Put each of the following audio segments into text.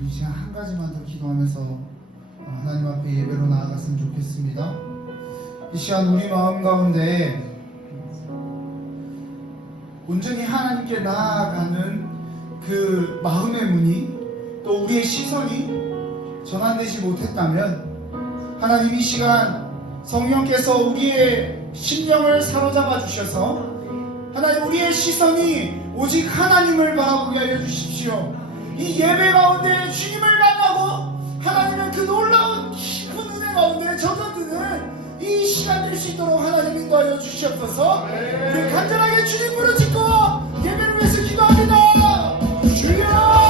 이 시간 한 가지만 더 기도하면서 하나님 앞에 예배로 나아갔으면 좋겠습니다. 이 시간 우리 마음 가운데 온전히 하나님께 나아가는 그 마음의 문이 또 우리의 시선이 전환되지 못했다면 하나님 이 시간 성령께서 우리의 심령을 사로잡아 주셔서 하나님 우리의 시선이 오직 하나님을 바라보게 하여 주십시오. 이 예배 가운데 주님을 만나고 하나님의 그 놀라운 깊은 은혜 가운데 젖어드는 이 시간 될 수 있도록 하나님 인도하여 주시옵소서. 우리 간절하게 주님 부르짖고 예배를 위해서 기도합니다. 주여!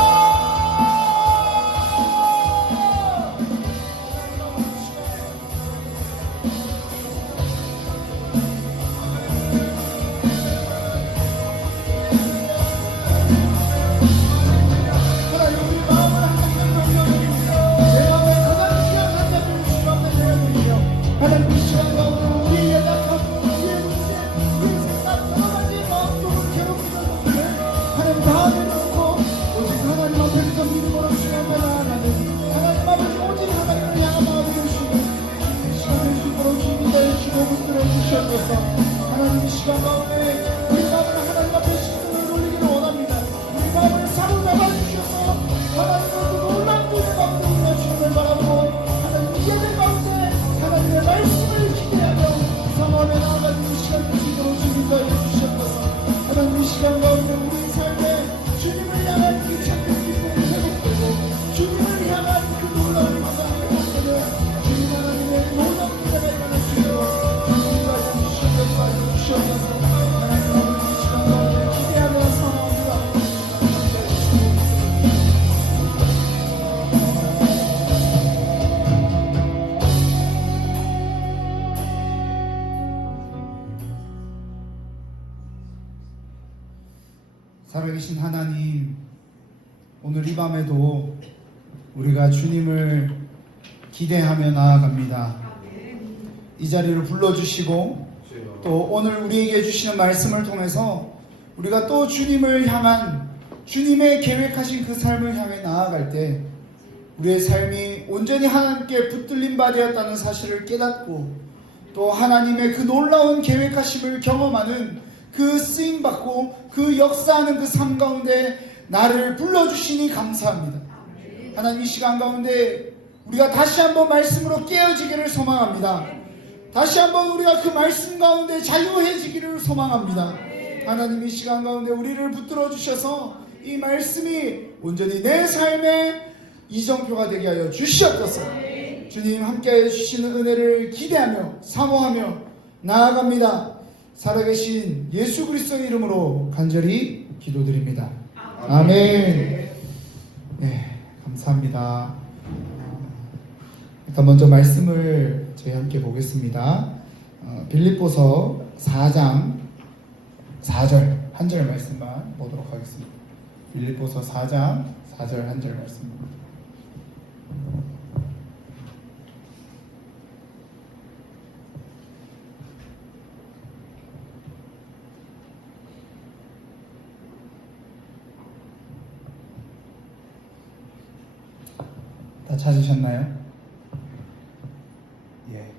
하나님 이 시간 가운데 우리의 연약함, 우리의 문제, 우리의 생각, 여러 가지 마음속으로 괴롭히는 것들을 하나님 다 내려놓고 오직 하나님 앞에서 믿음으로 주님을 나아가는 하나님 아버지 오직 하나님을 향한 마음을 주시는 이 시간 될 수 있도록 주님의 주복을 해주시옵소서. 하나님 이 시간 가운데 우리 마음을 하나님 앞에 시선을 돌리기를 원합니다. 우리 마음을 사로잡아 주셔서 하나님의 그 놀라운 은혜 가운데 우리가 주님을 바라보고 하나님 이 예배 가운데 하나님의 말씀을 기대하며 성함에 나아가는 이 시간 되시도록 주님과 해주시옵소서. 하나님 이 시간 가운데 우리 삶에 주님을 향한 그 참된 기쁨이 회복되고 주님을 향한 그 놀라운 마음이 회복되는 주님 하나님의 놀라운 은혜가 일어날 수 있도록 주님과 해주시옵소서. 하나님 아버지 이 시간 가운데 기대하며 성함으로 살아계신 하나님, 오늘 이 밤에도 우리가 주님을 기대하며 나아갑니다. 이 자리를 불러주시고 또 오늘 우리에게 주시는 말씀을 통해서 우리가 또 주님을 향한 주님의 계획하신 그 삶을 향해 나아갈 때 우리의 삶이 온전히 하나님께 붙들림 받았다는 사실을 깨닫고 또 하나님의 그 놀라운 계획하심을 경험하는 그 쓰임받고 그 역사하는 그 삶 가운데 나를 불러주시니 감사합니다. 하나님 이 시간 가운데 우리가 다시 한번 말씀으로 깨어지기를 소망합니다. 다시 한번 우리가 그 말씀 가운데 자유해지기를 소망합니다. 하나님 이 시간 가운데 우리를 붙들어 주셔서 이 말씀이 온전히 내 삶의 이정표가 되게 하여 주시옵소서. 주님 함께해 주시는 은혜를 기대하며 사모하며 나아갑니다. 살아계신 예수 그리스도의 이름으로 간절히 기도드립니다. 아멘. 네, 감사합니다. 일단 먼저 말씀을 저희 함께 보겠습니다. 빌립보서 4장 4절 한 절 말씀만 보도록 하겠습니다. 빌립보서 4장 4절 한 절 말씀입니다. 다 찾으셨나요? 예.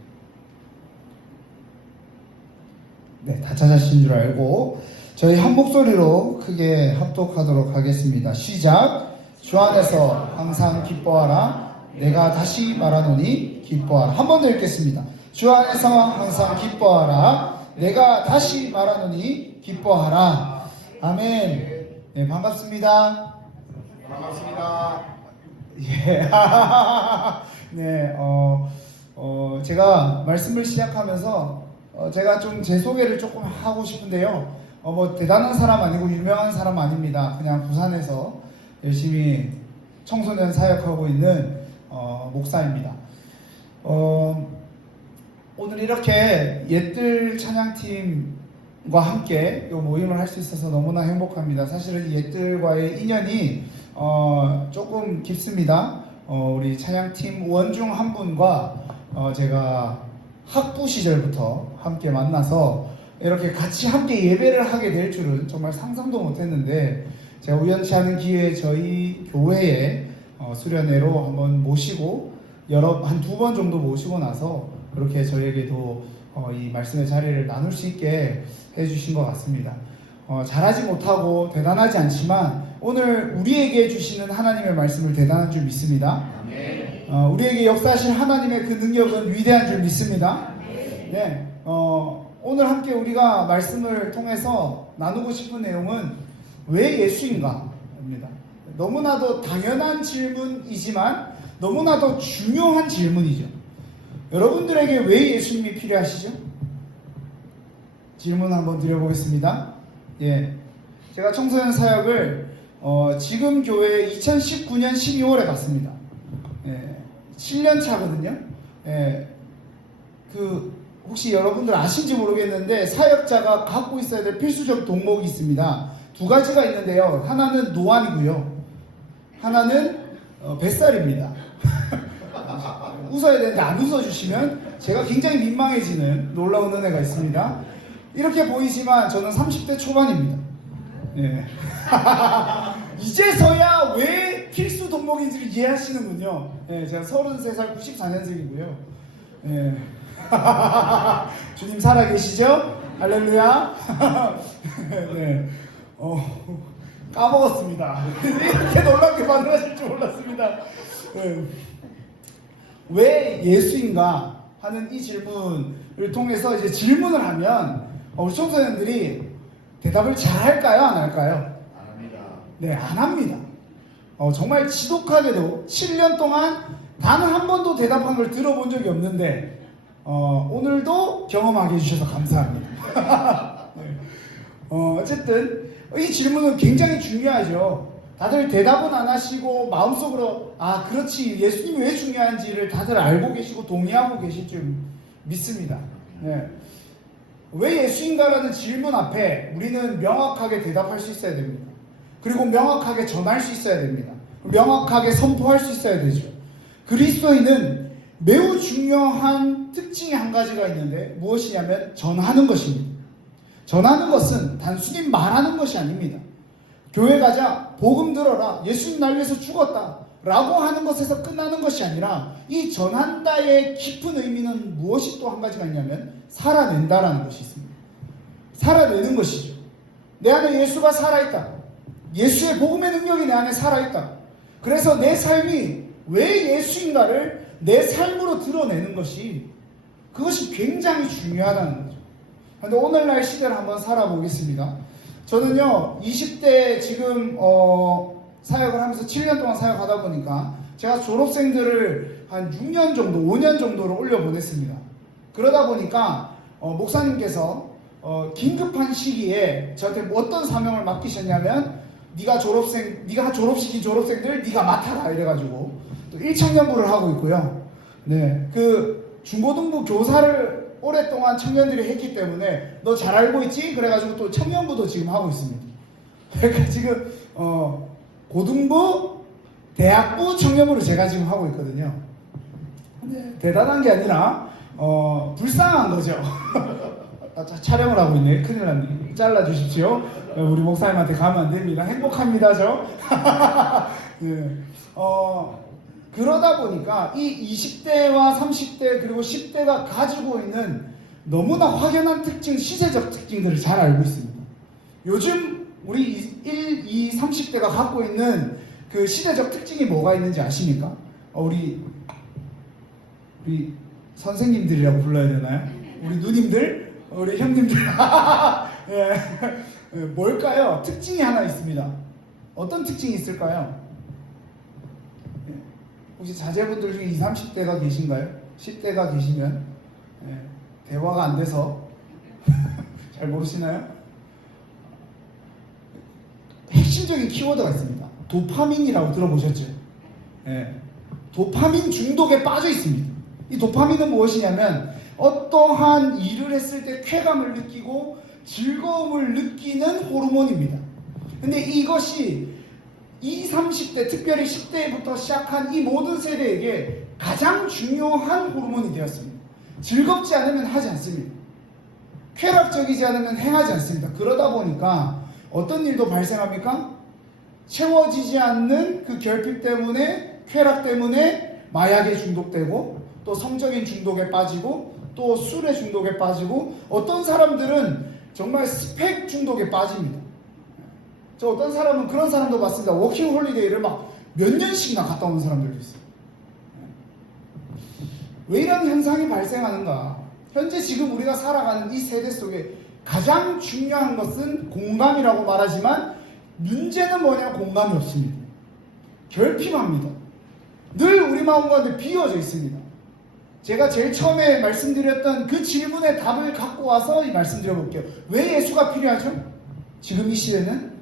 네, 다 찾으신 줄 알고 저희 한 목소리로 크게 합독하도록 하겠습니다. 시작. 주 안에서 항상 기뻐하라. 내가 다시 말하노니 기뻐하라. 한 번 더 읽겠습니다. 주 안에서 항상 기뻐하라. 내가 다시 말하노니 기뻐하라. 아멘. 네, 반갑습니다. 반갑습니다. 예. 네, 제가 말씀을 시작하면서 제가 좀 제 소개를 조금 하고 싶은데요. 뭐 대단한 사람 아니고 유명한 사람 아닙니다. 그냥 부산에서 열심히 청소년 사역하고 있는 목사입니다. 오늘 이렇게 옛들 찬양팀과 함께 이 모임을 할 수 있어서 너무나 행복합니다. 사실은 옛들과의 인연이 조금 깊습니다. 우리 찬양팀 원 중 한 분과 제가 학부 시절부터 함께 만나서 이렇게 같이 함께 예배를 하게 될 줄은 정말 상상도 못했는데 제가 우연치 않은 기회에 저희 교회에 수련회로 한번 모시고 한 2번 정도 모시고 나서 그렇게 저에게도 이 말씀의 자리를 나눌 수 있게 해주신 것 같습니다. 잘하지 못하고 대단하지 않지만 오늘 우리에게 주시는 하나님의 말씀을 대단한 줄 믿습니다. 우리에게 역사하실 하나님의 그 능력은 위대한 줄 믿습니다. 네, 오늘 함께 우리가 말씀을 통해서 나누고 싶은 내용은 왜 예수인가? 입니다. 너무나도 당연한 질문이지만 너무나도 중요한 질문이죠. 여러분들에게 왜 예수님이 필요하시죠? 질문 한번 드려보겠습니다. 예, 제가 청소년 사역을 지금 교회에 2019년 12월에 갔습니다. 예, 7년 차거든요. 예, 혹시 여러분들 아신지 모르겠는데 사역자가 갖고 있어야 될 필수적 동목이 있습니다. 2가지가 있는데요. 하나는 노안이고요. 하나는 뱃살입니다. 웃어야 되는데 안 웃어주시면 제가 굉장히 민망해지는 놀라운 은혜가 있습니다. 이렇게 보이지만 저는 30대 초반입니다. 네. 이제서야 왜 필수 덕목인지를 이해하시는군요. 네, 제가 33살 94년생이고요. 네. 주님 살아계시죠? 할렐루야. 네. 까먹었습니다. 이렇게 놀랍게 반응하실 줄 몰랐습니다. 네. 왜 예수인가 하는 이 질문을 통해서 이제 질문을 하면 우리 청소년들이 대답을 잘 할까요? 안 할까요? 안 합니다. 네, 안 합니다. 정말 지독하게도 7년 동안 단 한 번도 대답한 걸 들어본 적이 없는데 오늘도 경험하게 해주셔서 감사합니다. 네. 어쨌든 이 질문은 굉장히 중요하죠. 다들 대답은 안 하시고 마음속으로 그렇지 예수님이 왜 중요한지를 다들 알고 계시고 동의하고 계실 줄 믿습니다. 네. 왜 예수인가라는 질문 앞에 우리는 명확하게 대답할 수 있어야 됩니다. 그리고 명확하게 전할 수 있어야 됩니다. 명확하게 선포할 수 있어야 되죠. 그리스도인은 매우 중요한 특징이 한 가지가 있는데 무엇이냐면 전하는 것입니다. 전하는 것은 단순히 말하는 것이 아닙니다. 교회 가자, 복음 들어라, 예수님 날 위해서 죽었다 라고 하는 것에서 끝나는 것이 아니라 이 전한다의 깊은 의미는 무엇이 또 한 가지가 있냐면 살아낸다라는 것이 있습니다. 살아내는 것이죠. 내 안에 예수가 살아있다. 예수의 복음의 능력이 내 안에 살아있다. 그래서 내 삶이 왜 예수인가를 내 삶으로 드러내는 그것이 굉장히 중요하다는 거죠. 그런데 오늘날 시대를 한번 살아보겠습니다. 저는요 20대 지금 사역을 하면서 7년 동안 사역하다 보니까 제가 졸업생들을 한 6년 정도 5년 정도로 올려보냈습니다. 그러다 보니까 목사님께서 긴급한 시기에 저한테 어떤 사명을 맡기셨냐면 네가 졸업시킨 졸업생들 네가 맡아라 이래가지고 또 1청년부를 하고 있고요. 네, 그 중고등부 교사를 오랫동안 청년들이 했기 때문에 너 잘 알고 있지? 그래가지고 또 청년부도 지금 하고 있습니다. 그러니까 지금 고등부, 대학부, 청년부를 제가 지금 하고 있거든요. 네, 대단한 게 아니라 불쌍한 거죠. 촬영을 하고 있네. 큰일 났네. 잘라주십시오. 우리 목사님한테 가면 안 됩니다. 행복합니다, 저. 네. 그러다 보니까 이 20대와 30대 그리고 10대가 가지고 있는 너무나 확연한 특징, 시대적 특징들을 잘 알고 있습니다. 요즘 우리 30대가 갖고 있는 그 시대적 특징이 뭐가 있는지 아십니까? 우리 선생님들이라고 불러야 되나요? 우리 누님들? 우리 형님들? 예. 뭘까요? 특징이 하나 있습니다. 어떤 특징이 있을까요? 혹시 자제분들 중에 20, 30대가 계신가요? 10대가 계시면 대화가 안 돼서 잘 모르시나요? 핵심적인 키워드가 있습니다. 도파민이라고 들어보셨죠? 도파민 중독에 빠져 있습니다. 이 도파민은 무엇이냐면 어떠한 일을 했을 때 쾌감을 느끼고 즐거움을 느끼는 호르몬입니다. 근데 이것이 20, 30대, 특별히 10대부터 시작한 이 모든 세대에게 가장 중요한 호르몬이 되었습니다. 즐겁지 않으면 하지 않습니다. 쾌락적이지 않으면 행하지 않습니다. 그러다 보니까 어떤 일도 발생합니까? 채워지지 않는 그 결핍 때문에 쾌락 때문에 마약에 중독되고 또 성적인 중독에 빠지고 또 술에 중독에 빠지고 어떤 사람들은 정말 스펙 중독에 빠집니다. 저 어떤 사람은 그런 사람도 봤습니다. 워킹 홀리데이를 막 몇 년씩이나 갔다 온 사람들도 있어요. 왜 이런 현상이 발생하는가? 현재 지금 우리가 살아가는 이 세대 속에 가장 중요한 것은 공감이라고 말하지만 문제는 뭐냐? 공감이 없습니다. 결핍합니다. 늘 우리 마음 가운데 비어져 있습니다. 제가 제일 처음에 말씀드렸던 그 질문의 답을 갖고 와서 이 말씀드려볼게요. 왜 예수가 필요하죠? 지금 이 시대는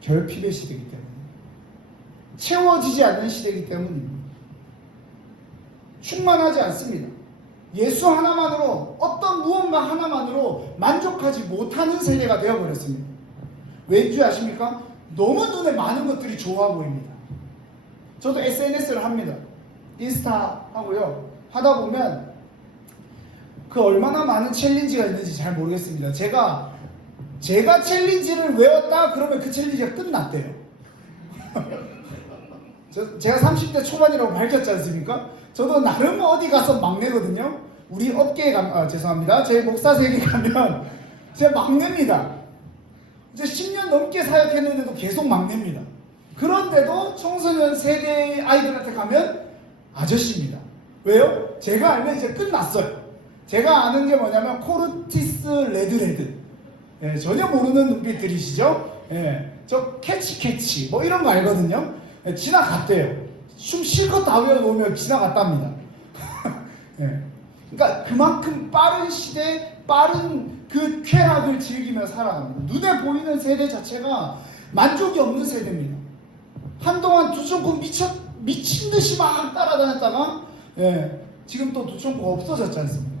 결핍의 시대이기 때문에 채워지지 않는 시대이기 때문입니다. 충만하지 않습니다. 예수 하나만으로 어떤 무언가 하나만으로 만족하지 못하는 세대가 되어버렸습니다. 왠지 아십니까? 너무 눈에 많은 것들이 좋아 보입니다. 저도 SNS를 합니다. 인스타 하고요. 하다 보면 그 얼마나 많은 챌린지가 있는지 잘 모르겠습니다. 제가 챌린지를 외웠다 그러면 그 챌린지가 끝났대요. 제가 30대 초반이라고 밝혔지 않습니까? 저도 나름 어디 가서 막내거든요. 우리 업계에 가면 죄송합니다. 제 목사 세계 가면 제가 막내입니다. 이제 10년 넘게 사역했는데도 계속 막내입니다. 그런데도 청소년 세대 아이들한테 가면 아저씨입니다. 왜요? 제가 알면 이제 끝났어요. 제가 아는 게 뭐냐면 코르티스 레드 예, 전혀 모르는 눈빛들이시죠? 예, 저 캐치 뭐 이런 거 알거든요. 예, 지나갔대요. 숨 실컷 다 외워놓으면 지나갔답니다. 예, 그러니까 그만큼 빠른 시대 빠른 그 쾌락을 즐기며 살아갑니다. 눈에 보이는 세대 자체가 만족이 없는 세대입니다. 한동안 두천코 미친 듯이 막 따라다녔다가 지금 또 두천코가 없어졌지 않습니까?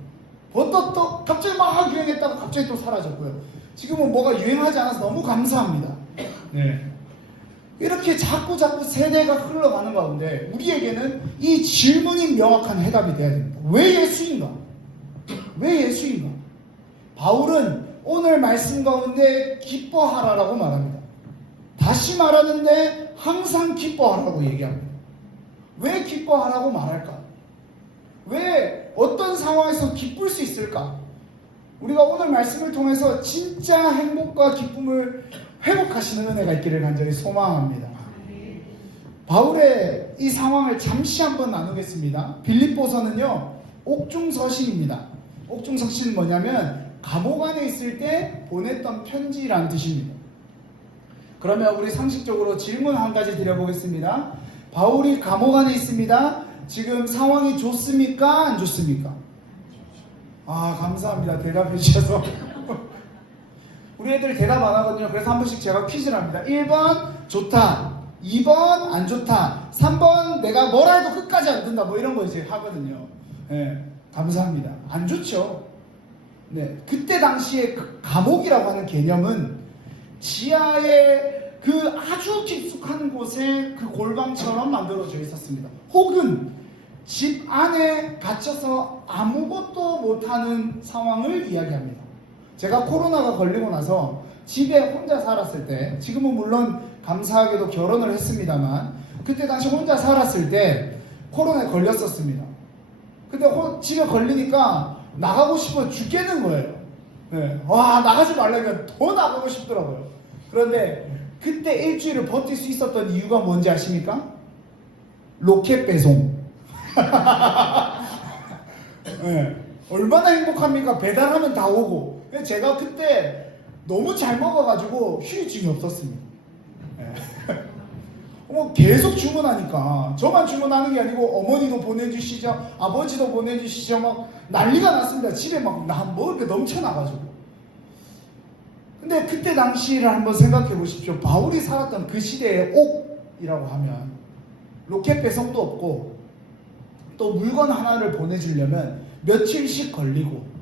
또 갑자기 막 유행했다가 갑자기 또 사라졌고요. 지금은 뭐가 유행하지 않아서 너무 감사합니다. 이렇게 자꾸 세대가 흘러가는 가운데 우리에게는 이 질문이 명확한 해답이 돼야 됩니다. 왜 예수인가? 왜 예수인가? 바울은 오늘 말씀 가운데 기뻐하라라고 말합니다. 다시 말하는데 항상 기뻐하라고 얘기합니다. 왜 기뻐하라고 말할까? 왜 어떤 상황에서 기쁠 수 있을까? 우리가 오늘 말씀을 통해서 진짜 행복과 기쁨을 회복하시는 은혜가 있기를 간절히 소망합니다. 바울의 이 상황을 잠시 한번 나누겠습니다. 빌립보서는요, 옥중서신입니다. 옥중서신은 뭐냐면 감옥 안에 있을 때 보냈던 편지라는 뜻입니다. 그러면 우리 상식적으로 질문 한 가지 드려보겠습니다. 바울이 감옥 안에 있습니다. 지금 상황이 좋습니까? 안 좋습니까? 감사합니다. 대답해 주셔서. 우리 애들 대답 안 하거든요. 그래서 한 번씩 제가 퀴즈를 합니다. 1번 좋다, 2번 안 좋다, 3번 내가 뭐라 해도 끝까지 안 된다, 뭐 이런 거 이제 하거든요. 감사합니다. 안 좋죠. 그때 당시에 그 감옥이라고 하는 개념은 지하에 그 아주 깊숙한 곳에 그 골방처럼 만들어져 있었습니다. 혹은 집 안에 갇혀서 아무것도 못하는 상황을 이야기합니다. 제가 코로나가 걸리고 나서 집에 혼자 살았을 때, 지금은 물론 감사하게도 결혼을 했습니다만 그때 당시 혼자 살았을 때 코로나에 걸렸었습니다. 근데 집에 걸리니까 나가고 싶어 죽겠는 거예요. 나가지 말라니까 더 나가고 싶더라고요. 그런데 그때 일주일을 버틸 수 있었던 이유가 뭔지 아십니까? 로켓 배송. 얼마나 행복합니까? 배달하면 다 오고. 제가 그때 너무 잘 먹어가지고 휴유증이 없었습니다. 계속 주문하니까 저만 주문하는 게 아니고 어머니도 보내주시죠, 아버지도 보내주시죠, 막 난리가 났습니다. 집에 막 먹을 게 넘쳐나가지고. 근데 그때 당시를 한번 생각해 보십시오. 바울이 살았던 그 시대의 옥이라고 하면 로켓 배송도 없고 또 물건 하나를 보내주려면 며칠씩 걸리고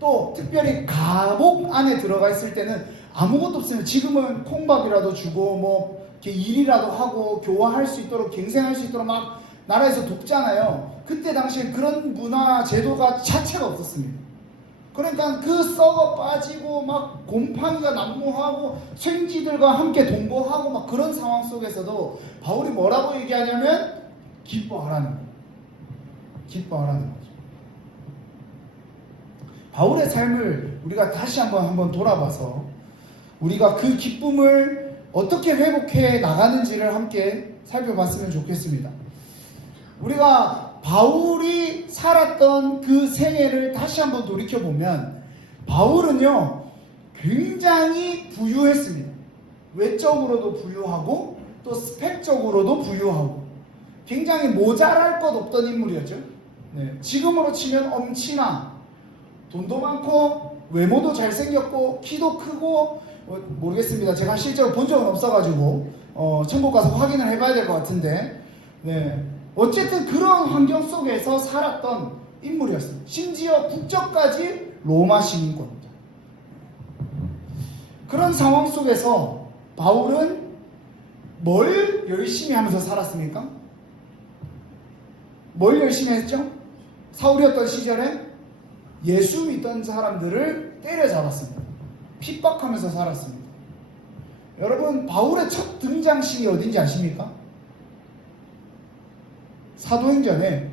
또 특별히 감옥 안에 들어가 있을 때는 아무것도 없으면 지금은 콩밥이라도 주고 뭐 이렇게 일이라도 하고 교화할 수 있도록 갱생할 수 있도록 막 나라에서 돕잖아요. 그때 당시에 그런 문화 제도가 자체가 없었습니다. 그러니까 그 썩어 빠지고 막 곰팡이가 난무하고 생쥐들과 함께 동거하고 막 그런 상황 속에서도 바울이 뭐라고 얘기하냐면 기뻐하라는 거예요. 기뻐하라는 거죠. 바울의 삶을 우리가 다시 한번 돌아봐서 우리가 그 기쁨을 어떻게 회복해 나가는지를 함께 살펴봤으면 좋겠습니다. 우리가 바울이 살았던 그 생애를 다시 한번 돌이켜보면 바울은요 굉장히 부유했습니다. 외적으로도 부유하고 또 스펙적으로도 부유하고 굉장히 모자랄 것 없던 인물이었죠. 지금으로 치면 엄친아, 돈도 많고 외모도 잘생겼고 키도 크고 모르겠습니다. 제가 실제로 본 적은 없어가지고 천국 가서 확인을 해봐야 될 것 같은데 어쨌든 그런 환경 속에서 살았던 인물이었습니다. 심지어 국적까지 로마 시민권입니다. 그런 상황 속에서 바울은 뭘 열심히 하면서 살았습니까? 뭘 열심히 했죠? 사울이었던 시절에 예수 믿던 사람들을 때려잡았습니다. 핍박하면서 살았습니다. 여러분 바울의 첫 등장신이 어딘지 아십니까? 사도행전에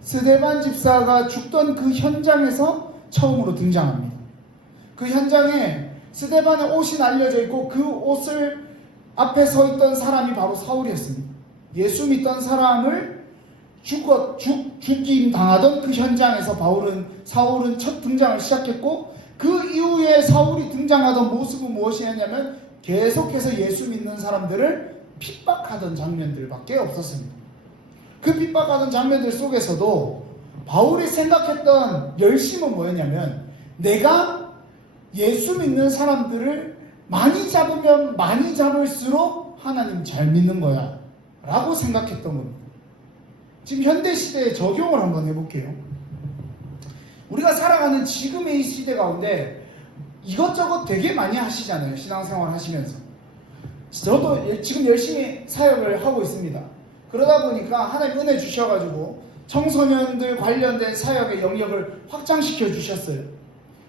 스데반 집사가 죽던 그 현장에서 처음으로 등장합니다. 그 현장에 스데반의 옷이 날려져 있고 그 옷을 앞에 서 있던 사람이 바로 사울이었습니다. 예수 믿던 사람을 죽임 당하던 그 현장에서 사울은 첫 등장을 시작했고 그 이후에 사울이 등장하던 모습은 무엇이었냐면 계속해서 예수 믿는 사람들을 핍박하던 장면들밖에 없었습니다. 그 핍박하던 장면들 속에서도 바울이 생각했던 열심은 뭐였냐면 내가 예수 믿는 사람들을 많이 잡으면 많이 잡을수록 하나님 잘 믿는 거야 라고 생각했던 겁니다. 지금 현대시대에 적용을 한번 해볼게요. 우리가 살아가는 지금의 이 시대 가운데 이것저것 되게 많이 하시잖아요. 신앙생활 하시면서. 저도 지금 열심히 사역을 하고 있습니다. 그러다 보니까 하나님 은혜 주셔가지고 청소년들 관련된 사역의 영역을 확장시켜 주셨어요.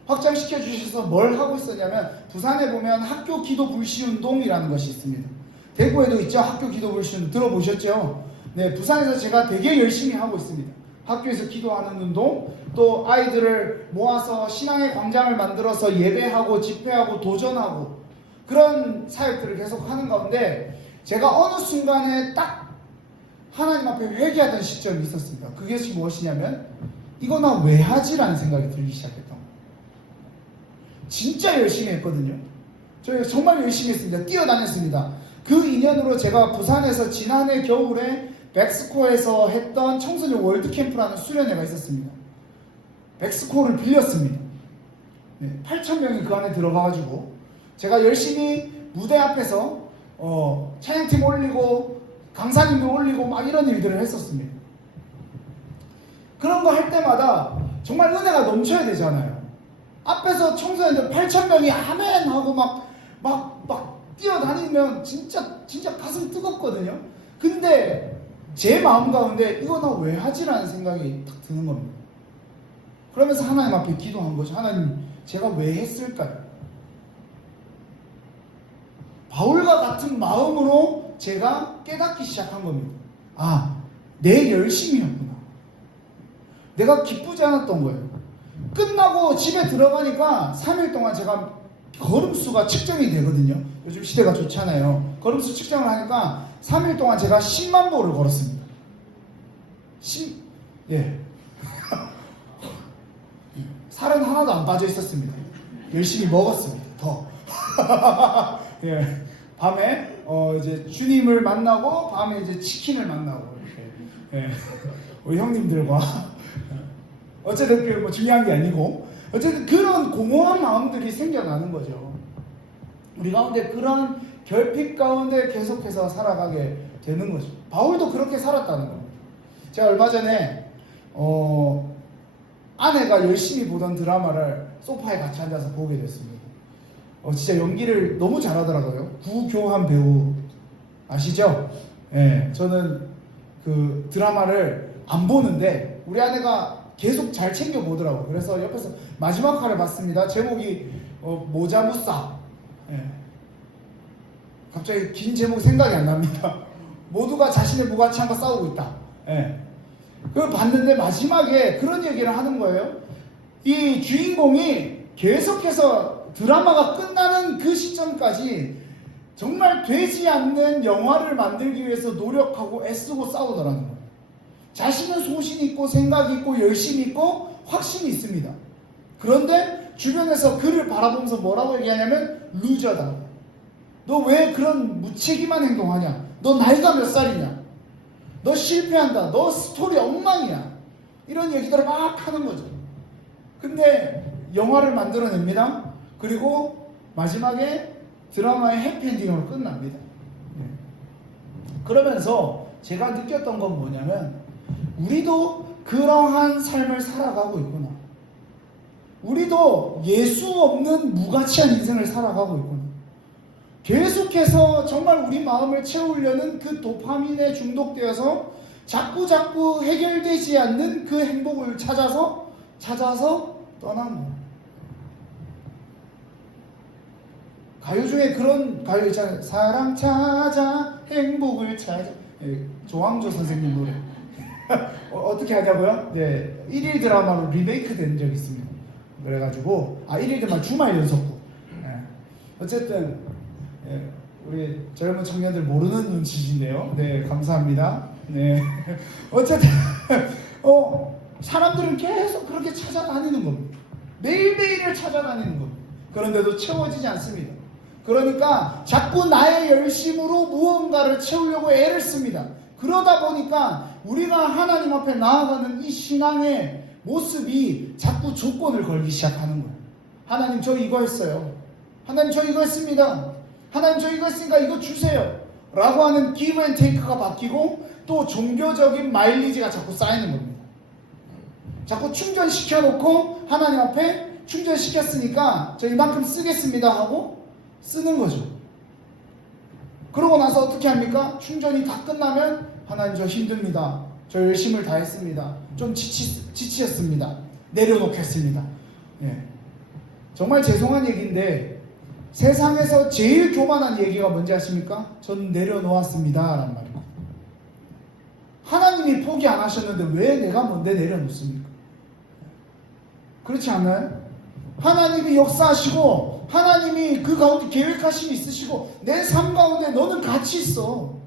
확장시켜 주셔서 뭘 하고 있었냐면 부산에 보면 학교 기도 불시 운동이라는 것이 있습니다. 대구에도 있죠. 학교 기도 불시 운동 들어보셨죠? 네, 부산에서 제가 되게 열심히 하고 있습니다. 학교에서 기도하는 운동, 또 아이들을 모아서 신앙의 광장을 만들어서 예배하고 집회하고 도전하고 그런 사역들을 계속 하는 가운데 제가 어느 순간에 딱 하나님 앞에 회개하던 시점이 있었습니다. 그게 무엇이냐면 이거 나 왜 하지라는 생각이 들기 시작했던 거예요. 진짜 열심히 했거든요. 저희 정말 열심히 했습니다. 뛰어다녔습니다. 그 인연으로 제가 부산에서 지난해 겨울에 백스코에서 했던 청소년 월드캠프라는 수련회가 있었습니다. 백스코를 빌렸습니다. 8,000명이 그 안에 들어가가지고 제가 열심히 무대 앞에서 찬양팀 올리고 강사님도 올리고 막 이런 일들을 했었습니다. 그런 거 할 때마다 정말 은혜가 넘쳐야 되잖아요. 앞에서 청소년들 8,000명이 아멘 하고 막 뛰어다니면 진짜 가슴 뜨겁거든요. 근데 제 마음 가운데 이거 나 왜 하지라는 생각이 딱 드는 겁니다. 그러면서 하나님 앞에 기도한 거죠. 하나님 제가 왜 했을까요? 바울과 같은 마음으로 제가 깨닫기 시작한 겁니다. 내 열심이었구나. 내가 기쁘지 않았던 거예요. 끝나고 집에 들어가니까 3일 동안 제가 걸음수가 측정이 되거든요. 요즘 시대가 좋잖아요. 걸음수 측정을 하니까 3일 동안 제가 10만 보를 걸었습니다. 살은 하나도 안 빠져 있었습니다. 열심히 먹었습니다. 더. 밤에 이제 주님을 만나고 밤에 이제 치킨을 만나고 이렇게 우리 형님들과 어쨌든 그 뭐 중요한 게 아니고 어쨌든 그런 공허한 마음들이 생겨나는 거죠. 우리 가운데 그런 결핍 가운데 계속해서 살아가게 되는 거죠. 바울도 그렇게 살았다는 겁니다. 제가 얼마 전에 아내가 열심히 보던 드라마를 소파에 같이 앉아서 보게 됐습니다. 진짜 연기를 너무 잘하더라고요. 구교환 배우 아시죠? 저는 그 드라마를 안 보는데 우리 아내가 계속 잘 챙겨 보더라고요. 그래서 옆에서 마지막 화를 봤습니다. 제목이 모자무싸. 갑자기 긴 제목 생각이 안 납니다. 모두가 자신의 무가치함과 싸우고 있다. 예. 그 봤는데 마지막에 그런 얘기를 하는 거예요. 이 주인공이 계속해서 드라마가 끝나는 그 시점까지 정말 되지 않는 영화를 만들기 위해서 노력하고 애쓰고 싸우더라는 거예요. 자신은 소신 있고 생각이 있고 열심히 있고 확신이 있습니다. 그런데 주변에서 그를 바라보면서 뭐라고 얘기하냐면 루저다. 너 왜 그런 무책임한 행동하냐? 너 나이가 몇 살이냐? 너 실패한다. 너 스토리 엉망이야. 이런 얘기들을 막 하는 거죠. 근데 영화를 만들어냅니다. 그리고 마지막에 드라마의 해피엔딩으로 끝납니다. 그러면서 제가 느꼈던 건 뭐냐면 우리도 그러한 삶을 살아가고 있구나. 우리도 예수 없는 무가치한 인생을 살아가고 있구나. 계속해서 정말 우리 마음을 채우려는 그 도파민에 중독되어서 자꾸 해결되지 않는 그 행복을 찾아서 떠난 거예요. 가요 중에 그런 가요 있잖아요. 사랑 찾아 행복을 찾아. 조항조 선생님 노래. 어떻게 하냐고요? 네, 1일 드라마로 리메이크 된 적이 있습니다. 그래가지고 1일 드라마 주말 연속극. 어쨌든 우리 젊은 청년들 모르는 눈치신데요. 네, 감사합니다. 네, 어쨌든 사람들은 계속 그렇게 찾아다니는 겁니다. 매일매일을 찾아다니는 겁니다. 그런데도 채워지지 않습니다. 그러니까 자꾸 나의 열심으로 무언가를 채우려고 애를 씁니다. 그러다 보니까 우리가 하나님 앞에 나아가는 이 신앙의 모습이 자꾸 조건을 걸기 시작하는 거예요. 하나님 저 이거 했어요. 하나님 저 이거 했습니다. 하나님 저 이거 했으니까 이거 주세요. 라고 하는 give and take가 바뀌고 또 종교적인 마일리지가 자꾸 쌓이는 겁니다. 자꾸 충전시켜놓고 하나님 앞에 충전시켰으니까 저 이만큼 쓰겠습니다 하고 쓰는 거죠. 그러고 나서 어떻게 합니까? 충전이 다 끝나면 하나님 저 힘듭니다. 저 열심을 다했습니다. 좀 지치셨습니다. 내려놓겠습니다. 정말 죄송한 얘기인데 세상에서 제일 교만한 얘기가 뭔지 아십니까? 전 내려놓았습니다 라는 말입니다. 하나님이 포기 안 하셨는데 왜 내가 뭔데 내려놓습니까? 그렇지 않나요? 하나님이 역사하시고 하나님이 그 가운데 계획하심이 있으시고 내 삶 가운데 너는 가치 있어.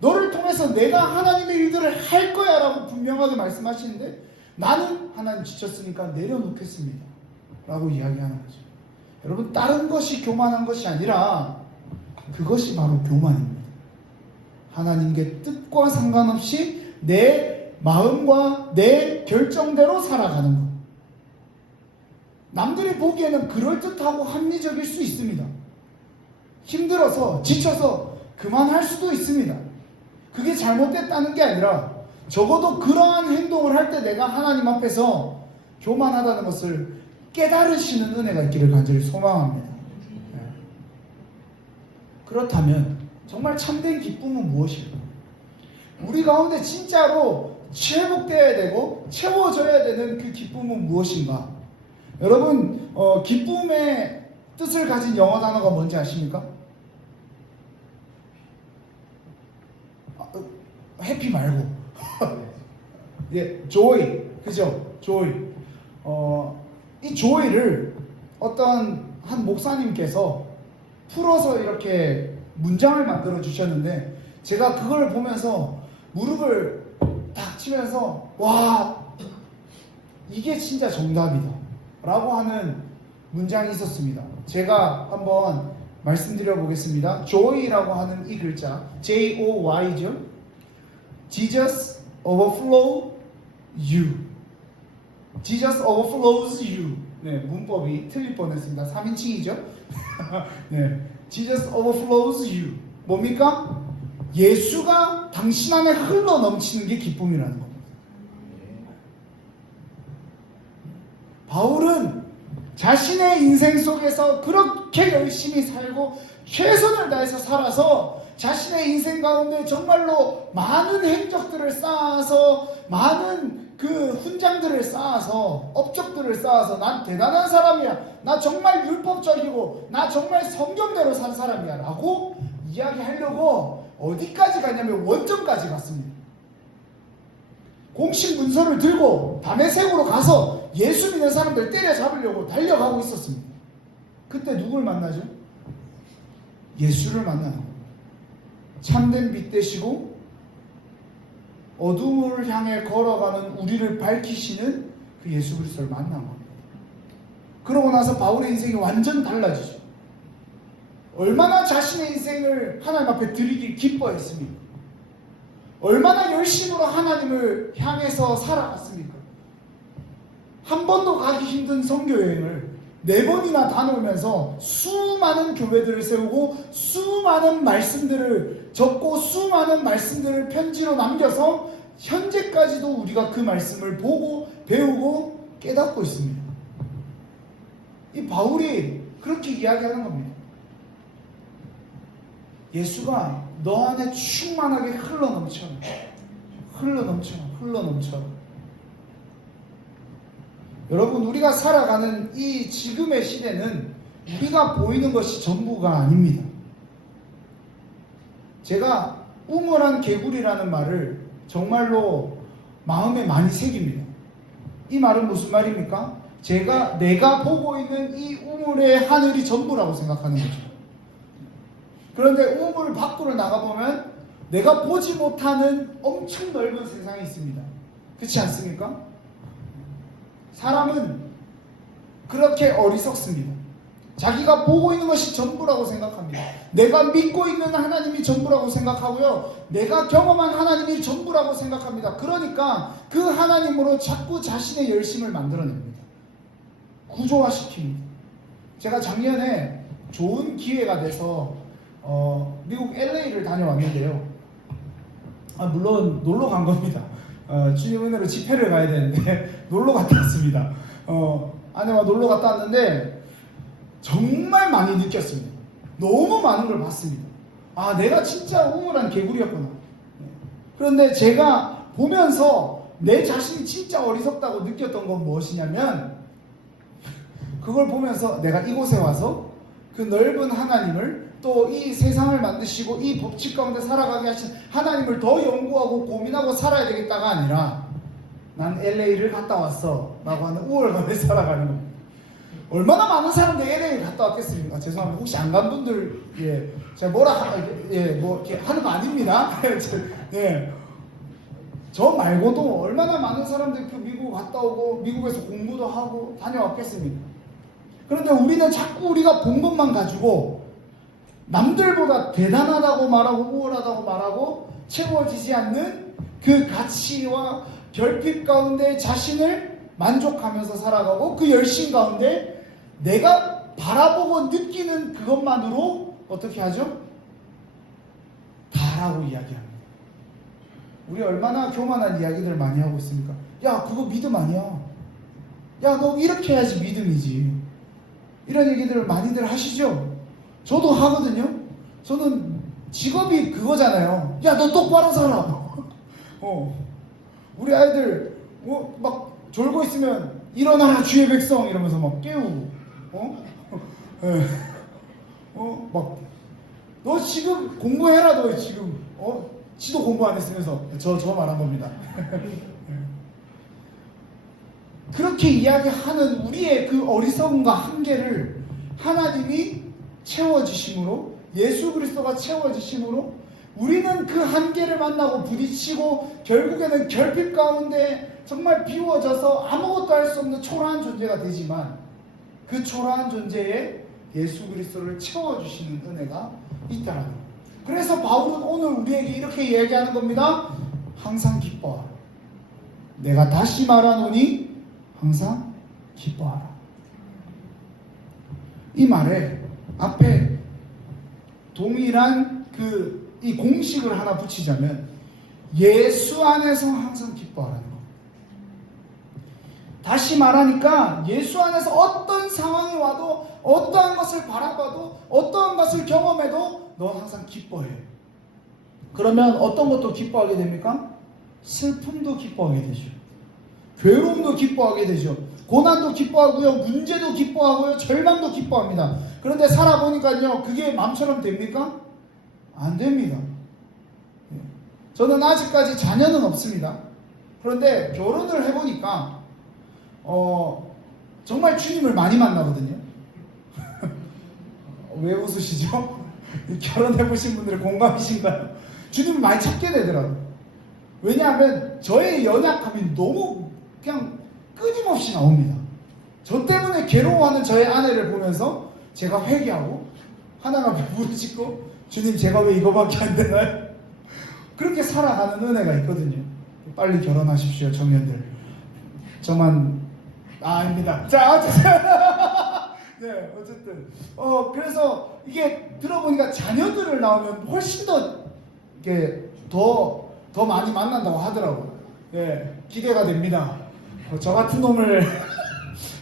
너를 통해서 내가 하나님의 일들을 할 거야 라고 분명하게 말씀하시는데 나는 하나님 지쳤으니까 내려놓겠습니다 라고 이야기하는 거죠. 여러분 다른 것이 교만한 것이 아니라 그것이 바로 교만입니다. 하나님께 뜻과 상관없이 내 마음과 내 결정대로 살아가는 것. 남들이 보기에는 그럴듯하고 합리적일 수 있습니다. 힘들어서 지쳐서 그만할 수도 있습니다. 그게 잘못됐다는 게 아니라 적어도 그러한 행동을 할 때 내가 하나님 앞에서 교만하다는 것을 깨달으시는 은혜가 있기를 간절히 소망합니다. 그렇다면 정말 참된 기쁨은 무엇일까? 우리 가운데 진짜로 회복되어야 되고 채워져야 되는 그 기쁨은 무엇인가? 여러분 기쁨의 뜻을 가진 영어 단어가 뭔지 아십니까? 해피 말고 joy, 그죠? joy. 이 joy를 어떤 한 목사님께서 풀어서 이렇게 문장을 만들어 주셨는데 제가 그걸 보면서 무릎을 딱 치면서 와 이게 진짜 정답이다 라고 하는 문장이 있었습니다. 제가 한번 말씀드려 보겠습니다. joy라고 하는 이 글자 J-O-Y죠. Jesus overflow you. Jesus overflows you. 네, 문법이 틀릴 뻔했습니다. 3인칭이죠. 네, Jesus overflows you. 뭡니까? 예수가 당신 안에 흘러 넘치는 게 기쁨이라는 겁니다. 바울은 자신의 인생 속에서 그렇게 열심히 살고 최선을 다해서 살아서 자신의 인생 가운데 정말로 많은 행적들을 쌓아서 많은 그 훈장들을 쌓아서 업적들을 쌓아서 난 대단한 사람이야, 나 정말 율법적이고 나 정말 성경대로 산 사람이야 라고 이야기하려고 어디까지 가냐면 원점까지 갔습니다. 공식 문서를 들고 다메섹으로 가서 예수 믿는 사람들 때려잡으려고 달려가고 있었습니다. 그때 누굴 만나죠? 예수를 만나는 거예요. 참된 빛 되시고 어둠을 향해 걸어가는 우리를 밝히시는 그 예수 그리스도를 만난 겁니다. 그러고 나서 바울의 인생이 완전 달라지죠. 얼마나 자신의 인생을 하나님 앞에 드리기 기뻐했습니까? 얼마나 열심으로 하나님을 향해서 살아갔습니까? 한 번도 가기 힘든 선교여행을 4번이나 다녀오면서 수많은 교회들을 세우고 수많은 말씀들을 적고 수많은 말씀들을 편지로 남겨서 현재까지도 우리가 그 말씀을 보고 배우고 깨닫고 있습니다. 이 바울이 그렇게 이야기하는 겁니다. 예수가 너 안에 충만하게 흘러넘쳐. 여러분, 우리가 살아가는 이 지금의 시대는 우리가 보이는 것이 전부가 아닙니다. 제가 우물한 개구리라는 말을 정말로 마음에 많이 새깁니다. 이 말은 무슨 말입니까? 내가 보고 있는 이 우물의 하늘이 전부라고 생각하는 거죠. 그런데 우물 밖으로 나가보면 내가 보지 못하는 엄청 넓은 세상이 있습니다. 그렇지 않습니까? 사람은 그렇게 어리석습니다. 자기가 보고 있는 것이 전부라고 생각합니다. 내가 믿고 있는 하나님이 전부라고 생각하고요. 내가 경험한 하나님이 전부라고 생각합니다. 그러니까 그 하나님으로 자꾸 자신의 열심을 만들어냅니다. 구조화시킵니다. 제가 작년에 좋은 기회가 돼서 미국 LA를 다녀왔는데요. 물론 놀러 간 겁니다. 주님 은혜로 집회를 가야 되는데 놀러 갔다 왔습니다. 아내와 놀러 갔다 왔는데 정말 많이 느꼈습니다. 너무 많은 걸 봤습니다. 내가 진짜 우물한 개구리였구나. 그런데 제가 보면서 내 자신이 진짜 어리석다고 느꼈던 건 무엇이냐면, 그걸 보면서 내가 이곳에 와서 그 넓은 하나님을, 또 이 세상을 만드시고 이 법칙 가운데 살아가게 하신 하나님을 더 연구하고 고민하고 살아야 되겠다가 아니라, 난 LA를 갔다 왔어 라고 하는 우월감에 살아가는 겁니다. 얼마나 많은 사람들이 LA를 갔다 왔겠습니까? 죄송합니다. 혹시 안 간 분들, 제가 뭐 이렇게 하는 거 아닙니다. 저 말고도 얼마나 많은 사람들이 그 미국 갔다 오고 미국에서 공부도 하고 다녀왔겠습니까? 그런데 우리는 자꾸 우리가 본 것만 가지고 남들보다 대단하다고 말하고 우월하다고 말하고 채워지지 않는 그 가치와 결핍 가운데 자신을 만족하면서 살아가고, 그 열심 가운데 내가 바라보고 느끼는 그것만으로 어떻게 하죠? 다라고 이야기합니다. 우리 얼마나 교만한 이야기들 많이 하고 있습니까? 야, 그거 믿음 아니야. 야, 너 이렇게 해야지 믿음이지. 이런 얘기들을 많이들 하시죠? 저도 하거든요. 저는 직업이 그거잖아요. 야, 너 똑바로 살아. 우리 아이들 막 졸고 있으면 일어나라 주의 백성 이러면서 막 깨우고, 막 너 지금 공부해라. 너 지금 지도 공부 안 했으면서 저 말한 겁니다. 그렇게 이야기하는 우리의 그 어리석음과 한계를 하나님이 채워주심으로, 예수 그리스도가 채워주심으로 우리는 그 한계를 만나고 부딪히고 결국에는 결핍 가운데 정말 비워져서 아무것도 할 수 없는 초라한 존재가 되지만, 그 초라한 존재에 예수 그리스도를 채워주시는 은혜가 있다는 것. 그래서 바울은 오늘 우리에게 이렇게 이야기하는 겁니다. 항상 기뻐하라. 내가 다시 말하노니 항상 기뻐하라. 이 말에 앞에 동일한 이 공식을 하나 붙이자면, 예수 안에서 항상 기뻐하라는 것. 다시 말하니까 예수 안에서 어떤 상황이 와도, 어떠한 것을 바라봐도, 어떠한 것을 경험해도 너 항상 기뻐해. 그러면 어떤 것도 기뻐하게 됩니까? 슬픔도 기뻐하게 되죠. 괴로움도 기뻐하게 되죠. 고난도 기뻐하고요. 문제도 기뻐하고요. 절망도 기뻐합니다. 그런데 살아보니까요, 그게 마음처럼 됩니까? 안 됩니다. 저는 아직까지 자녀는 없습니다. 그런데 결혼을 해보니까 정말 주님을 많이 만나거든요. 왜 웃으시죠? 결혼해보신 분들의 공감이신가요? 주님을 많이 찾게 되더라고요. 왜냐하면 저의 연약함이 너무 그냥 끊임없이 나옵니다. 저 때문에 괴로워하는 저의 아내를 보면서 제가 회개하고 하나님 앞에 부르짖고 주님 제가 왜 이거밖에 안 되나요? 그렇게 살아가는 은혜가 있거든요. 빨리 결혼하십시오 청년들. 저만 아닙니다. 자 네, 어쨌든 그래서 이게 들어보니까 자녀들을 낳으면 훨씬 더 이게 더 많이 만난다고 하더라고요. 예, 기대가 됩니다. 저 같은 놈을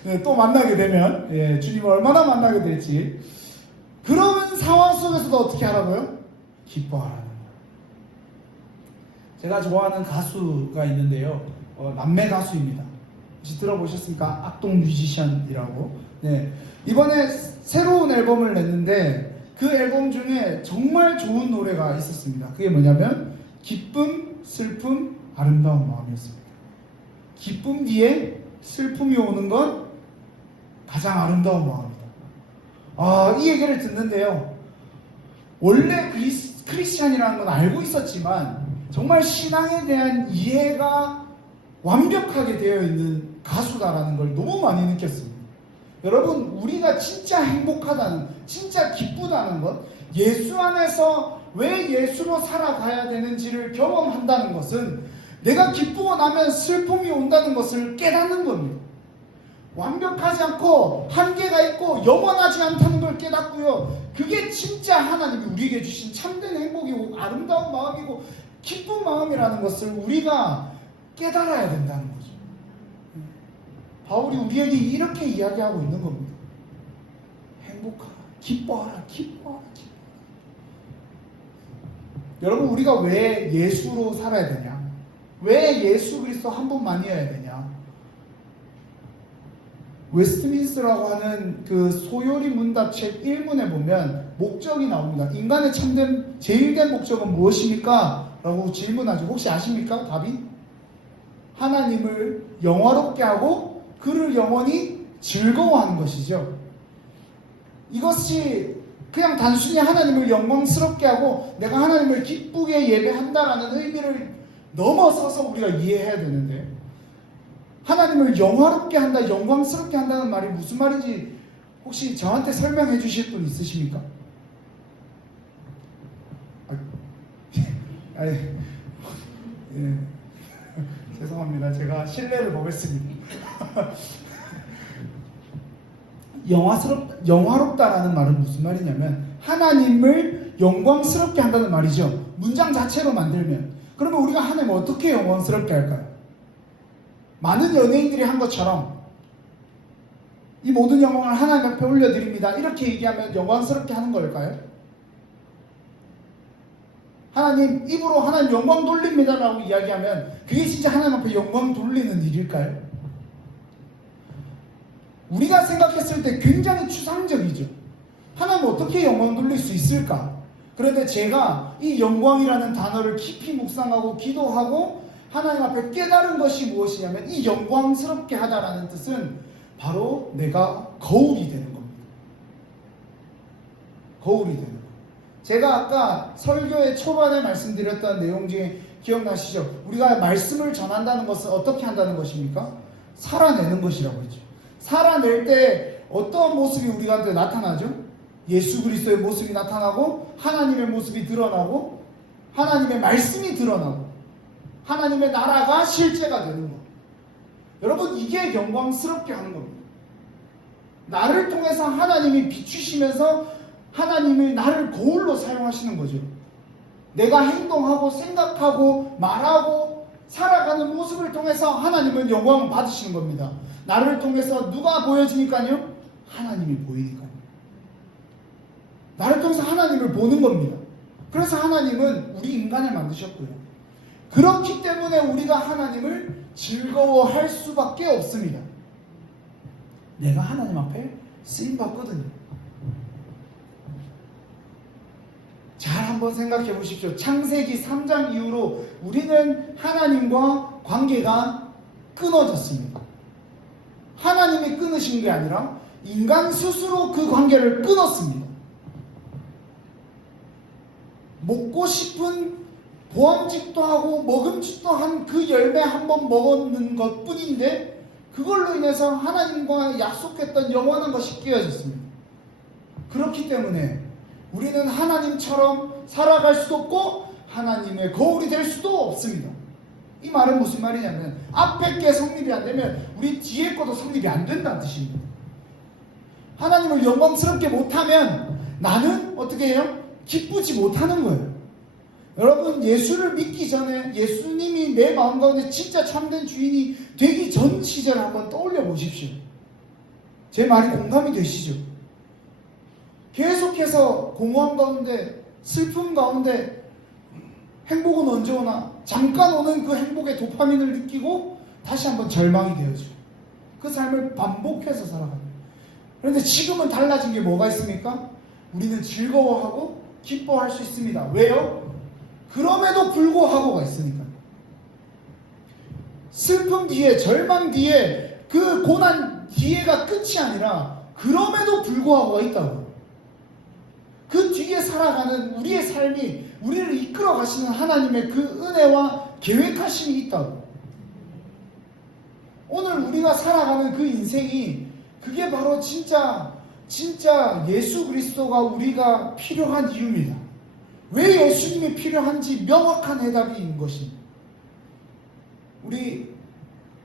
네, 또 만나게 되면 예, 주님을 얼마나 만나게 될지. 그런 상황 속에서도 어떻게 하라고요? 기뻐하라는 거예요. 제가 좋아하는 가수가 있는데요. 남매 가수입니다. 혹시 들어보셨습니까? 악동 뮤지션이라고. 네, 이번에 새로운 앨범을 냈는데 그 앨범 중에 정말 좋은 노래가 있었습니다. 그게 뭐냐면 기쁨, 슬픔, 아름다운 마음이었습니다. 기쁨 뒤에 슬픔이 오는 건 가장 아름다운 마음이다. 이 얘기를 듣는데요. 원래 크리스찬이라는 건 알고 있었지만 정말 신앙에 대한 이해가 완벽하게 되어 있는 가수다라는 걸 너무 많이 느꼈습니다. 여러분, 우리가 진짜 행복하다는, 진짜 기쁘다는 것, 예수 안에서 왜 예수로 살아가야 되는지를 경험한다는 것은 내가 기쁘고 나면 슬픔이 온다는 것을 깨닫는 겁니다. 완벽하지 않고 한계가 있고 영원하지 않다는 걸 깨닫고요. 그게 진짜 하나님이 우리에게 주신 참된 행복이고 아름다운 마음이고 기쁜 마음이라는 것을 우리가 깨달아야 된다는 거죠. 바울이 우리에게 이렇게 이야기하고 있는 겁니다. 행복하라, 기뻐하라, 기뻐하라, 기뻐하라. 여러분, 우리가 왜 예수로 살아야 되냐? 왜 예수 그리스도 한 분만이어야 되냐? 웨스트민스터라고 하는 그 소요리 문답책 1문에 보면 목적이 나옵니다. 인간의 참된 제일된 목적은 무엇입니까? 라고 질문하죠. 혹시 아십니까? 답이? 하나님을 영화롭게 하고 그를 영원히 즐거워하는 것이죠. 이것이 그냥 단순히 하나님을 영광스럽게 하고 내가 하나님을 기쁘게 예배한다라는 의미를 넘어서서 우리가 이해해야 되는데, 하나님을 영화롭게 한다, 영광스럽게 한다는 말이 무슨 말인지 혹시 저한테 설명해 주실 분 있으십니까? 예. 죄송합니다. 제가 신뢰를 보겠습니다. 영화롭다라는 말은 무슨 말이냐면 하나님을 영광스럽게 한다는 말이죠. 문장 자체로 만들면. 그러면 우리가 하나님을 어떻게 영광스럽게 할까요? 많은 연예인들이 한 것처럼 이 모든 영광을 하나님 앞에 올려드립니다, 이렇게 얘기하면 영광스럽게 하는 걸까요? 하나님, 입으로 하나님 영광 돌립니다 라고 이야기하면 그게 진짜 하나님 앞에 영광 돌리는 일일까요? 우리가 생각했을 때 굉장히 추상적이죠. 하나님 어떻게 영광 돌릴 수 있을까? 그런데 제가 이 영광이라는 단어를 깊이 묵상하고 기도하고 하나님 앞에 깨달은 것이 무엇이냐면 이 영광스럽게 하다라는 뜻은 바로 내가 거울이 되는 겁니다. 거울이 되는 겁니다. 제가 아까 설교의 초반에 말씀드렸던 내용 중에 기억나시죠? 우리가 말씀을 전한다는 것은 어떻게 한다는 것입니까? 살아내는 것이라고 했죠. 살아낼 때 어떤 모습이 우리한테 나타나죠? 예수 그리스도의 모습이 나타나고 하나님의 모습이 드러나고 하나님의 말씀이 드러나고 하나님의 나라가 실제가 되는 것. 여러분, 이게 영광스럽게 하는 겁니다. 나를 통해서 하나님이 비추시면서 하나님이 나를 거울로 사용하시는 거죠. 내가 행동하고 생각하고 말하고 살아가는 모습을 통해서 하나님은 영광을 받으시는 겁니다. 나를 통해서 누가 보여지니까요? 하나님이 보이니까요. 나를 통해서 하나님을 보는 겁니다. 그래서 하나님은 우리 인간을 만드셨고요. 그렇기 때문에 우리가 하나님을 즐거워할 수밖에 없습니다. 내가 하나님 앞에 쓰임받거든요. 잘 한번 생각해 보십시오. 창세기 3장 이후로 우리는 하나님과 관계가 끊어졌습니다. 하나님이 끊으신 게 아니라 인간 스스로 그 관계를 끊었습니다. 먹고 싶은 보암직도 하고 먹음직도 한 그 열매 한 번 먹었는 것 뿐인데 그걸로 인해서 하나님과 약속했던 영원한 것이 깨어졌습니다. 그렇기 때문에 우리는 하나님처럼 살아갈 수도 없고 하나님의 거울이 될 수도 없습니다. 이 말은 무슨 말이냐면 앞에 게 성립이 안 되면 우리 뒤에 것도 성립이 안 된다는 뜻입니다. 하나님을 영광스럽게 못하면 나는 어떻게 해요? 기쁘지 못하는 거예요. 여러분, 예수를 믿기 전에 예수님이 내 마음 가운데 진짜 참된 주인이 되기 전 시절을 한번 떠올려 보십시오. 제 말이 공감이 되시죠? 계속해서 공허함 가운데, 슬픔 가운데 행복은 언제 오나? 잠깐 오는 그 행복의 도파민을 느끼고 다시 한번 절망이 되어져. 그 삶을 반복해서 살아갑니다. 그런데 지금은 달라진 게 뭐가 있습니까? 우리는 즐거워하고 기뻐할 수 있습니다. 왜요? 그럼에도 불구하고가 있으니까. 슬픔 뒤에, 절망 뒤에, 그 고난 뒤에가 끝이 아니라 그럼에도 불구하고가 있다고. 그 뒤에 살아가는 우리의 삶이 우리를 이끌어 가시는 하나님의 그 은혜와 계획하심이 있다고. 오늘 우리가 살아가는 그 인생이 그게 바로 진짜 예수 그리스도가 우리가 필요한 이유입니다. 왜 예수님이 필요한지 명확한 해답이 있는 것입니다. 우리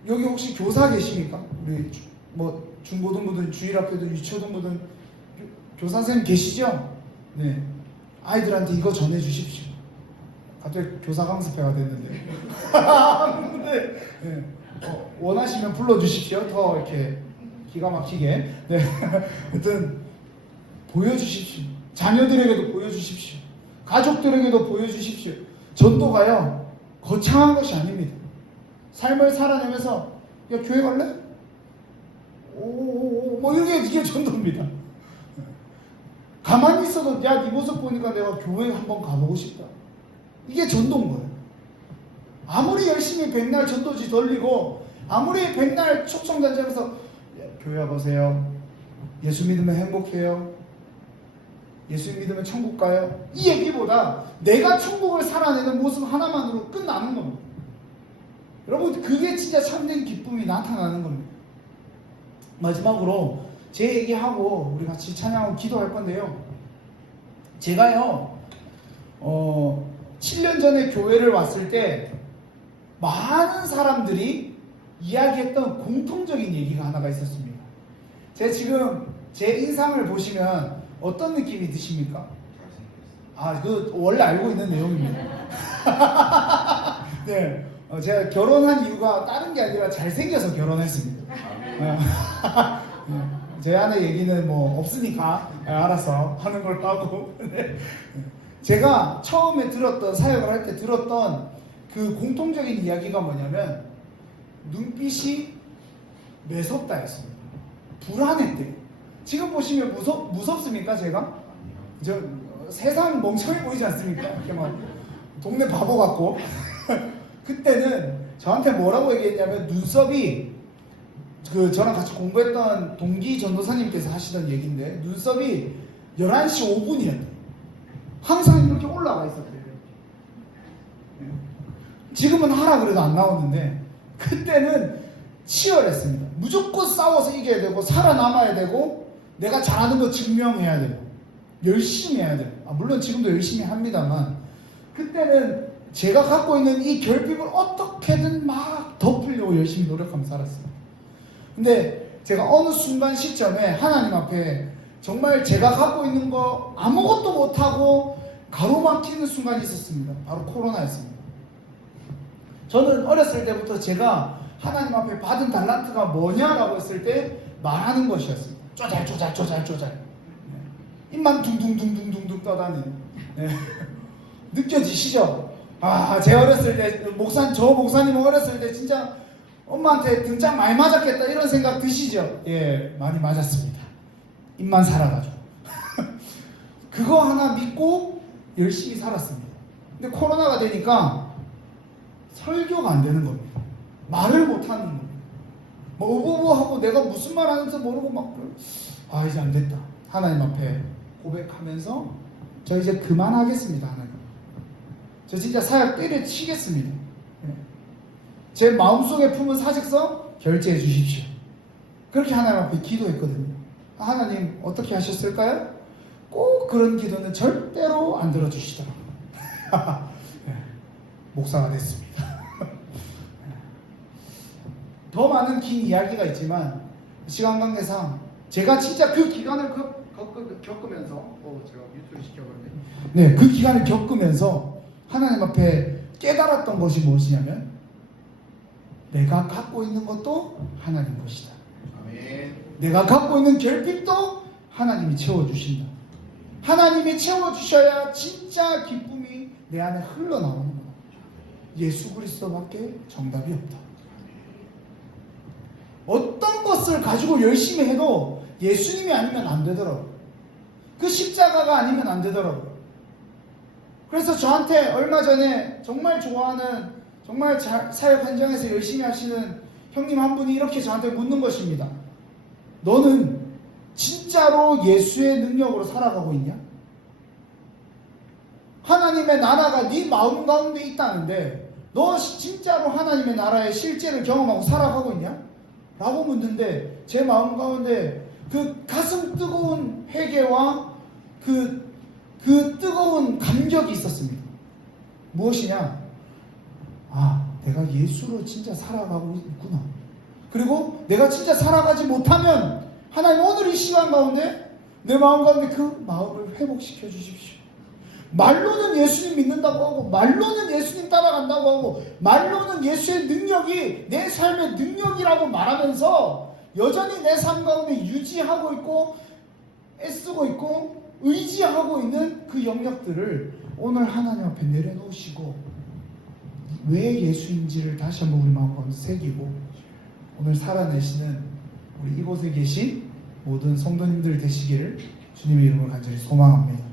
여기 혹시 교사 계십니까? 우리 뭐 중고등부든 주일학교든 유초등부든 교사 선생님 계시죠? 네. 아이들한테 이거 전해 주십시오. 갑자기 교사 강습회가 됐는데. 네. 원하시면 불러 주십시오. 더 이렇게 기가 막히게. 네. 하여튼 보여주십시오. 자녀들에게도 보여주십시오. 가족들에게도 보여주십시오. 전도가요 거창한 것이 아닙니다. 삶을 살아내면서 야 교회 갈래? 뭐 이게 전도입니다. 가만히 있어도 야 네 모습 보니까 내가 교회 한번 가보고 싶다. 이게 전도인 거예요. 아무리 열심히 백날 전도지 돌리고 아무리 백날 초청단지 하면서 교회 와보세요. 예수 믿으면 행복해요. 예수 믿으면 천국 가요. 이 얘기보다 내가 천국을 살아내는 모습 하나만으로 끝나는 겁니다. 여러분, 그게 진짜 참된 기쁨이 나타나는 겁니다. 마지막으로 제 얘기하고 우리 같이 찬양하고 기도할 건데요. 제가요 7년 전에 교회를 왔을 때 많은 사람들이 이야기했던 공통적인 얘기가 하나가 있었습니다. 제가 지금 제 인상을 보시면 어떤 느낌이 드십니까? 그 원래 알고 있는 내용입니다. 네, 제가 결혼한 이유가 다른 게 아니라 잘생겨서 결혼했습니다. 제 안에 얘기는 뭐 없으니까 알아서 하는 걸 하고. 제가 처음에 들었던 사역을 할 때 들었던 그 공통적인 이야기가 뭐냐면 눈빛이 매섭다였습니다. 불안했대요. 지금 보시면 무섭습니까 제가? 저 세상 멍청해 보이지 않습니까? 이렇게 막 동네 바보 같고. 그때는 저한테 뭐라고 얘기했냐면 눈썹이 저랑 같이 공부했던 동기 전도사님께서 하시던 얘기인데 눈썹이 11시 5분이었대요. 항상 이렇게 올라가 있었대요. 지금은 하라 그래도 안 나오는데 그때는 치열했습니다. 무조건 싸워서 이겨야 되고 살아남아야 되고 내가 잘하는 거 증명해야 되고 열심히 해야 되고 물론 지금도 열심히 합니다만 그때는 제가 갖고 있는 이 결핍을 어떻게든 막 덮으려고 열심히 노력하면서 살았어요. 근데 제가 어느 순간 시점에 하나님 앞에 정말 제가 갖고 있는 거 아무것도 못하고 가로막히는 순간이 있었습니다. 바로 코로나였습니다. 저는 어렸을 때부터 제가 하나님 앞에 받은 달란트가 뭐냐라고 했을 때 말하는 것이었습니다. 쪼잘. 입만 둥둥둥둥둥 떠다니는. 네. 느껴지시죠? 제 어렸을 때 저 목사님 어렸을 때 진짜 엄마한테 등짝 많이 맞았겠다 이런 생각 드시죠? 예, 많이 맞았습니다. 입만 살아가지고. 그거 하나 믿고 열심히 살았습니다. 근데 코로나가 되니까 설교가 안 되는 겁니다. 말을 못하는 거예요. 뭐 어버버하고 내가 무슨 말 하는지 모르고 막 이제 안 됐다. 하나님 앞에 고백하면서 저 이제 그만하겠습니다. 하나님. 저 진짜 사역 때려치겠습니다. 제 마음속에 품은 사직서 결제해 주십시오. 그렇게 하나님 앞에 기도했거든요. 하나님 어떻게 하셨을까요? 꼭 그런 기도는 절대로 안 들어주시더라고요. 목사가 됐습니다. 더 많은 긴 이야기가 있지만 시간 관계상 제가 진짜 그 기간을 겪으면서 제가 유튜브 시켜버렸네. 네, 그 기간을 겪으면서 하나님 앞에 깨달았던 것이 무엇이냐면 내가 갖고 있는 것도 하나님 것이다. 아멘. 내가 갖고 있는 결핍도 하나님이 채워주신다. 하나님이 채워주셔야 진짜 기쁨이 내 안에 흘러나오는 거다. 예수 그리스도밖에 정답이 없다. 어떤 것을 가지고 열심히 해도 예수님이 아니면 안 되더라고요. 그 십자가가 아니면 안 되더라고요. 그래서 저한테 얼마 전에 정말 좋아하는, 정말 사역 현장에서 열심히 하시는 형님 한 분이 이렇게 저한테 묻는 것입니다. 너는 진짜로 예수의 능력으로 살아가고 있냐? 하나님의 나라가 네 마음 가운데 있다는데 너 진짜로 하나님의 나라의 실제를 경험하고 살아가고 있냐? 라고 묻는데 제 마음 가운데 그 가슴 뜨거운 회개와 그 뜨거운 감격이 있었습니다. 무엇이냐? 내가 예수로 진짜 살아가고 있구나. 그리고 내가 진짜 살아가지 못하면 하나님 오늘 이 시간 가운데 내 마음 가운데 그 마음을 회복시켜 주십시오. 말로는 예수님 믿는다고 하고 말로는 예수님 따라간다고 하고 말로는 예수의 능력이 내 삶의 능력이라고 말하면서 여전히 내 삶 가운데 유지하고 있고 애쓰고 있고 의지하고 있는 그 영역들을 오늘 하나님 앞에 내려놓으시고 왜 예수인지를 다시 한번 우리 마음 가운데 새기고 오늘 살아내시는 우리 이곳에 계신 모든 성도님들 되시기를 주님의 이름으로 간절히 소망합니다.